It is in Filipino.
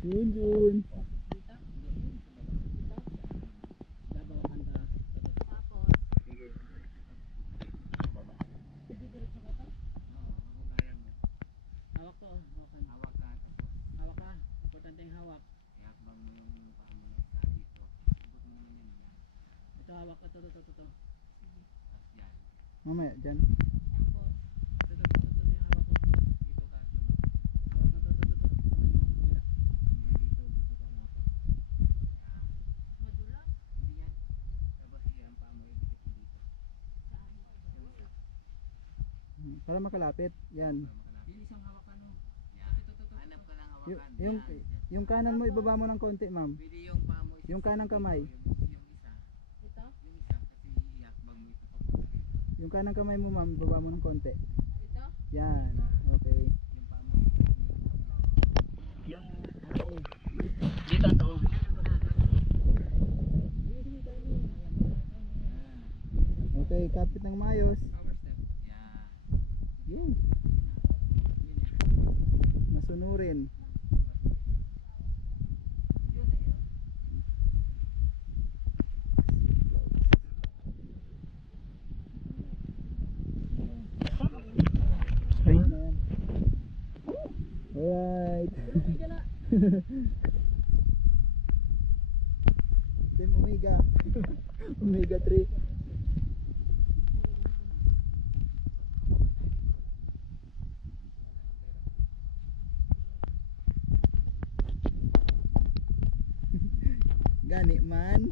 Jun. Hawak to, hawakan. Hawak ka. Hawak ka. Importante yung hawak. Ihakbang mo yung paa mo sa dito. Subot mo naman yan. Ito hawak. Ito. Tapos yan. Mamaya dyan. Ito na yung hawak ko. Dito ka. Hawak na to. Dito ka hawak ko. Madula? Hindi yan. Tapos sige, ang paa mo ibigit mo dito. Para makalapit. Yan. Yung isang hawakan mo. Ito. Hanap ka ng hawakan. Yung kanan mo ibaba mo ng konti, ma'am. Pwede yung paa mo. Yung kanang kamay. Yung isa. Ito? Yung isa kasi ihakbang mo ito papunta rito. Yung kanang kamay mo, ma'am, ibaba mo ng konti. Ito? Yan. Okay. Yung paa mo. Yung dito to. Okay, kapit ng maayos. Power step. Yan. Yun. Masunurin. Alright. Team Omega. Omega 3. Gani man.